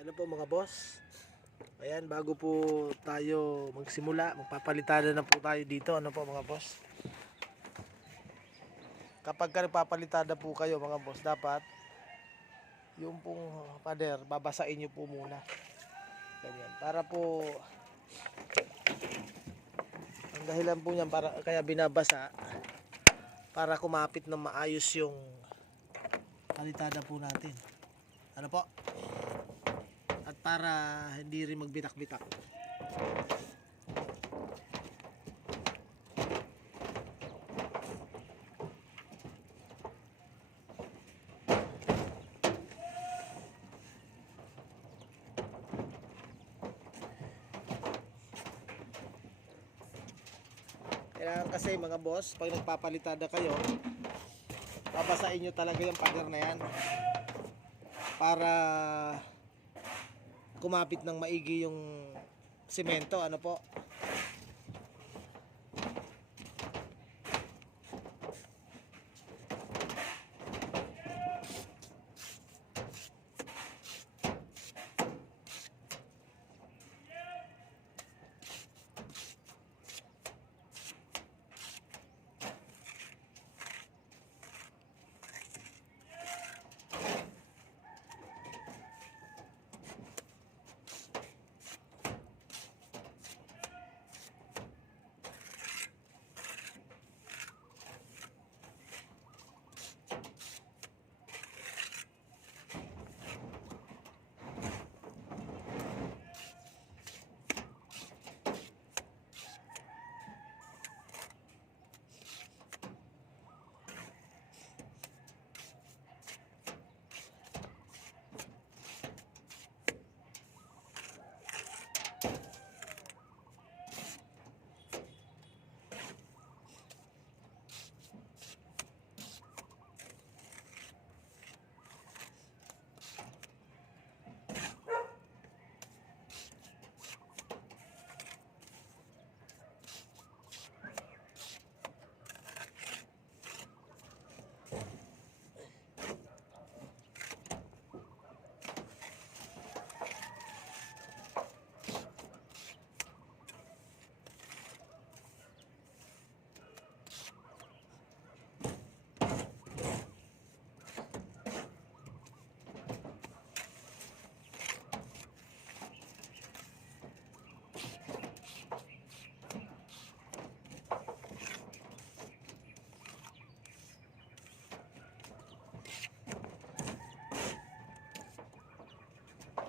Ano po mga boss? Ayan, bago po tayo magsimula, magpapalitada na po tayo dito. Ano po mga boss? Kapag ka nagpapalitada po kayo mga boss, dapat yung pong pader, babasain nyo po muna. Ganyan. Para po, ang dahilan po niyan, para, kaya binabasa, para kumapit na maayos yung palitada po natin. Ano po? At para hindi rin magbitak-bitak. Kailangan kasi mga boss, pag nagpapalitada kayo, babasain nyo talaga yung pader na yan para kumapit ng maigi yung semento. Ano po?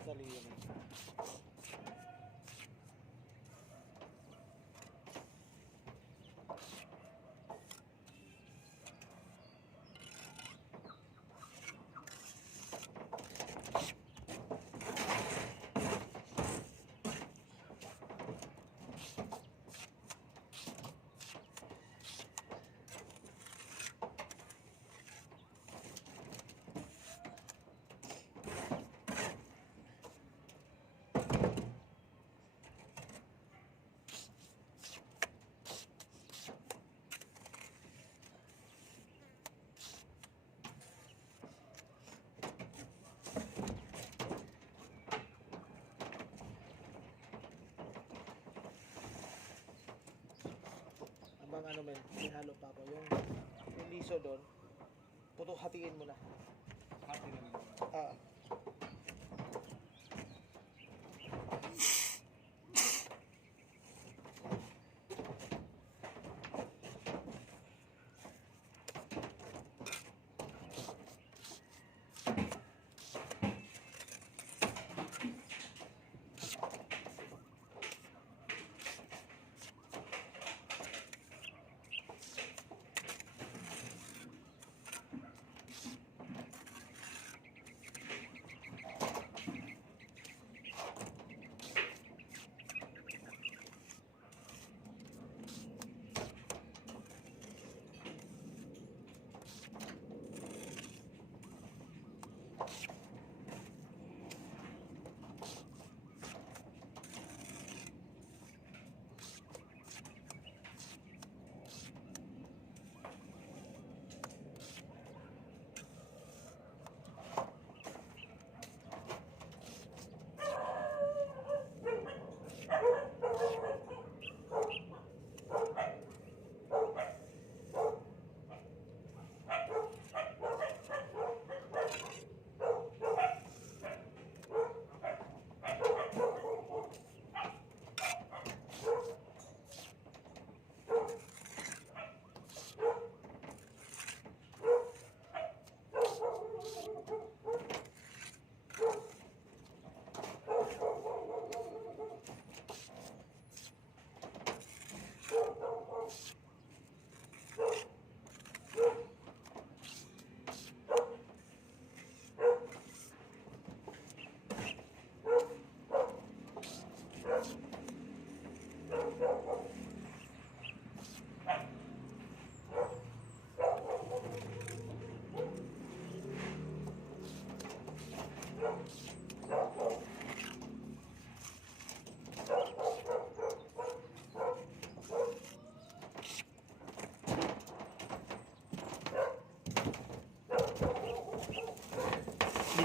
Dali yun. Abang ano men, ihalo pa ako yung liso doon. Hatiin mo na. Hatiin na lang. Ah.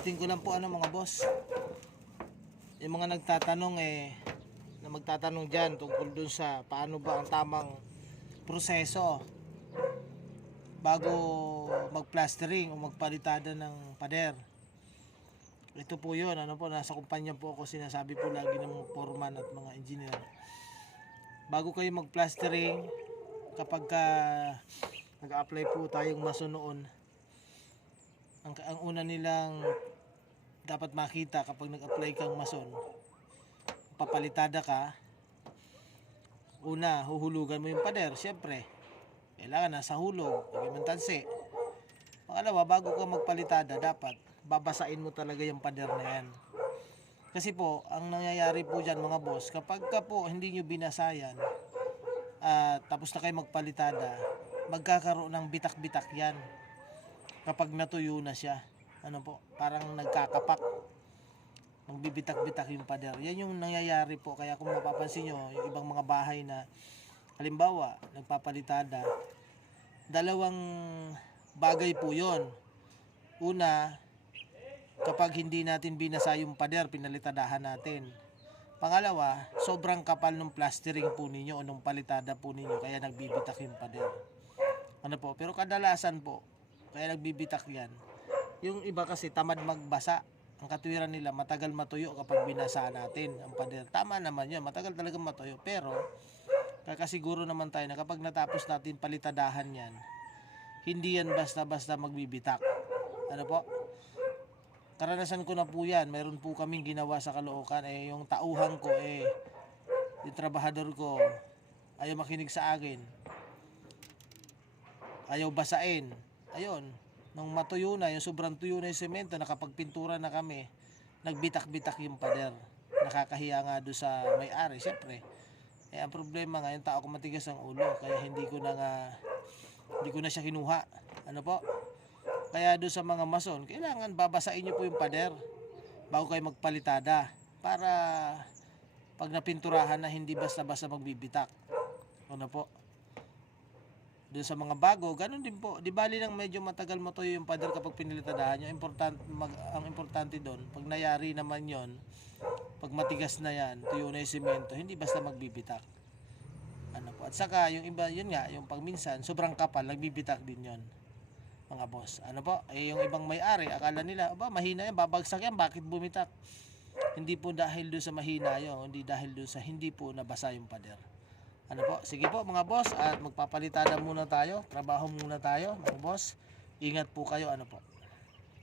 ulitin ko lang po mga boss. Yung mga nagtatanong na magtatanong dyan tungkol dun sa paano ba ang tamang proseso bago magplastering o magpalitada ng pader. Ito po yun, nasa kumpanya po ako, sinasabi po lagi ng mga foreman at mga engineer. Bago kayo magplastering, kapag nag-apply po tayong mason noon, ang una nilang dapat makita kapag nag-apply kang mason, papalitada ka, una, huhulugan mo yung pader, syempre. Kailangan nasa hulog, mantansi. Pangalawa, bago ka magpalitada, dapat babasain mo talaga yung pader na yan. Kasi po, ang nangyayari po dyan mga boss, kapag ka po hindi nyo binasayan, tapos na kayo magpalitada, magkakaroon ng bitak-bitak yan. Kapag natuyo na siya, parang nagkakapak. Magbibitak-bitak yung pader. Yan yung nangyayari po. Kaya kung mapapansin nyo, yung ibang mga bahay na, halimbawa, nagpapalitada, dalawang bagay po yon. Una, kapag hindi natin binasa yung pader, pinalitadahan natin. Pangalawa, sobrang kapal ng plastering po ninyo o nung palitada po ninyo, kaya nagbibitak yung pader. Pero kadalasan po, kaya nagbibitak yan. Yung iba kasi tamad magbasa. Ang katwiran nila, matagal matuyo kapag binasa natin ang pader. Tama naman yun, matagal talagang matuyo. Pero, kakasiguro naman tayo na kapag natapos natin palitadahan yan, hindi yan basta-basta magbibitak. Karanasan ko na po yan. Mayroon po kaming ginawa sa Caloocan. Yung tauhan ko, yung trabahador ko, ayaw makinig sa akin. Ayaw basain. Ayun. Nung matuyo na, yung sobrang tuyo na yung semento, nakapagpintura na kami, nagbitak-bitak yung pader. Nakakahiya nga doon sa may-ari, siyempre. Ang problema nga, yung tao ko matigas ang ulo, kaya hindi ko na siya kinuha. Kaya doon sa mga mason, kailangan babasain nyo po yung pader bago kayo magpalitada para pag napinturahan na hindi basta-basta magbibitak. Doon sa mga bago, ganun din po. Di bali lang medyo matagal matuyo yung pader kapag pinilitadahan nyo. Ang importante doon, pag nayari naman yon, pag matigas na yan, tuyo na yung simento, hindi basta magbibitak. At saka yung iba, yun nga, yung pagminsan, sobrang kapal, nagbibitak din yon, mga boss. Yung ibang may-ari, akala nila, mahina yan, babagsak yan, bakit bumitak? Hindi po dahil doon sa mahina yun, hindi dahil doon sa hindi po nabasa yung pader. Sige po mga boss, at magpapalitada muna tayo, trabaho muna tayo, mga boss. Ingat po kayo,